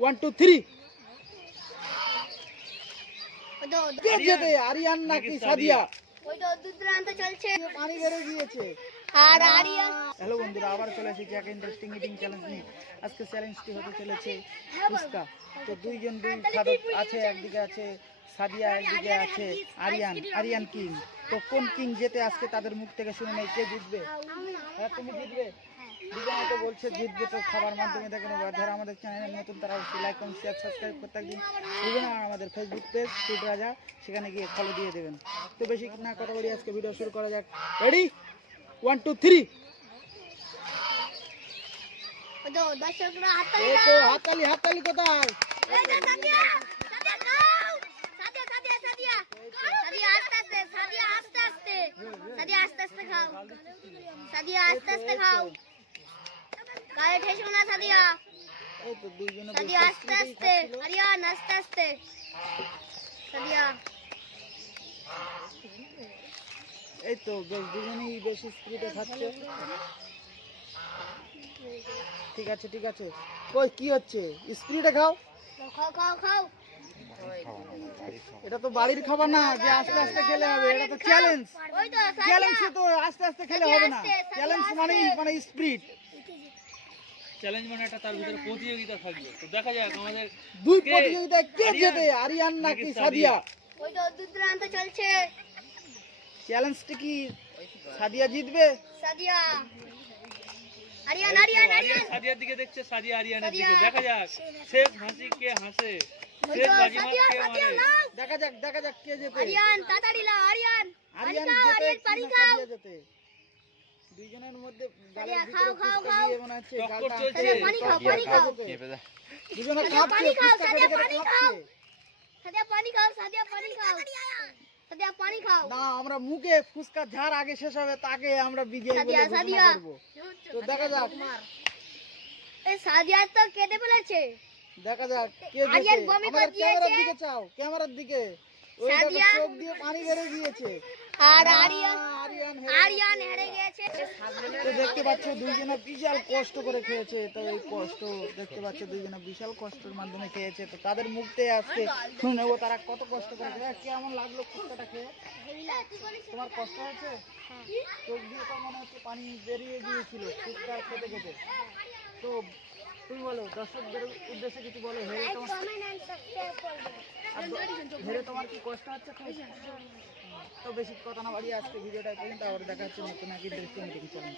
1 2 3 কে জেতে আরিয়ান নাকি সাদিয়া? ওই তো দুধরান্ত চলছে, পানি বেড়ে গিয়েছে। আর আরিয়ান। হ্যালো বন্ধুরা, আবার চলে এসেছি এক ইন্টারেস্টিং ইটিং চ্যালেঞ্জ নিয়ে। আজকে চ্যালেঞ্জটি হতে চলেছে ফুচকা। তো দুই খাদক আছে, একদিকে আছে সাদিয়া, একদিকে আছে আরিয়ান কিং। তো কোন কিং জেতে আজকে তাদের মুখ থেকে শুনে নেই কে জিতবে। হ্যাঁ, তুমি জিতবে। দুজনে তো বলছে জিতবে, তো খাবার মাধ্যমে দেখে নেবো। যারা আমাদের চ্যানেলে নতুন তারা অবশ্যই লাইক কমেন্ট শেয়ার সাবস্ক্রাইব করতে একদিন দুজনে আমাদের ফেসবুক পেজ ফুড রাজা, সেখানে গিয়ে ফলো দিয়ে দেবেন। তো বেশি না কথা বলি, আজকে ভিডিও শুরু করা যাক। রেডি 1 2 3। ওই তো দর্শকরা এই তো হাততালি কোথায়? সাদিয়া আস্তে আস্তে খাও, গায়ে ঠেসো না সাদিয়া। এই তো দুইজনে সাদিয়া আস্তে আস্তে, আরিয়ান আস্তে আস্তে। সাদিয়া এই তো বেশ দুজনেই বেশি স্পিডে খাচ্ছে। ঠিক আছে কই কি হচ্ছে? স্পিডে খাও। খাও খাও খাও। এটা তো বাড়ির খাবার না যে আস্তে আস্তে খেলে হবে। এটা তো চ্যালেঞ্জ। ওই তো চ্যালেঞ্জ তো আস্তে আস্তে খেলে হবে না। চ্যালেঞ্জ মানে স্পিড। চ্যালেঞ্জ মানে একটা তার ভিতরে প্রতিযোগিতা থাকবে। তো দেখা যাক আমাদের দুই প্রতিযোগিতায় কে জেতে, আরিয়ান নাকি সাদিয়া? ওই তো দুধরান্ত চলছে। চ্যালেঞ্জটা কি সাদিয়া জিতবে? সাদিয়া আরিয়ান সাদিয়ার দিকে দেখছে, সাদিয়া আরিয়ানের দিকে। দেখা যাক শেষ হাসি কে হাসে, শেষ বাজিমাত কে মারে। দেখা যাক কে জেতে। আরিয়ান তাড়াতাড়ি লাও, আরিয়ান আরিয়ান জেতে, পানি খাও। জেতে দুইজনের মধ্যে গালের ভিতরে ফুসকা দিয়ে মনে হচ্ছে টক্কর গালটা চলছে। পানি খাও। দুজনে খাচ্ছে, ফুসকা খেতে খেতে খাচ্ছে। সাদিয়া পানি খাও। না, আমরা মুখে ফুসকা ঝাড় আগে শেষ হবে তাকে আমরা বিজয়ী বলে ঘোষণা করব। তো দেখা যাক এই সাদিয়া তো কেটে ফেলেছে। দেখা যাক কে আরিয়ান জেতে। বমি আমাদের করে দিয়েছে। ক্যামেরার দিকে চাও, ক্যামেরার দিকে। ওই দেখো সাদিয়া। চোখ দিয়ে পানি বের হয়ে গিয়েছে। আর আরিয়ান আরিয়ান হেরে গেছে। তো দেখতে পাচ্ছ দুইজনে বিশাল কষ্ট করে খেয়েছে। তো এই কষ্ট দেখতে পাচ্ছ দুইজনে বিশাল কষ্টের মাধ্যমে খেয়েছে। তো তাদের মুখ থেকে আজকে শুনে নেবো তারা কত কষ্ট করে খেয়ে। কেমন লাগলো ফুচকাটা খেয়ে? তোমার কষ্ট হয়েছে? চোখ দিয়ে তো মনে হচ্ছে পানি বেরিয়ে গিয়েছিল ফুচকা খেতে খেতে। তো তুমি বলো, দর্শকদের উদ্দেশ্যে কিছু বলো। হেরে তোমার কি কষ্ট হচ্ছে? তো বেশি কথা না বাড়িয়ে আজকে ভিডিওটা পর্যন্ত আবার দেখা হচ্ছে নতুন এক ইন্টারেস্টিং মিটিং। চলুন।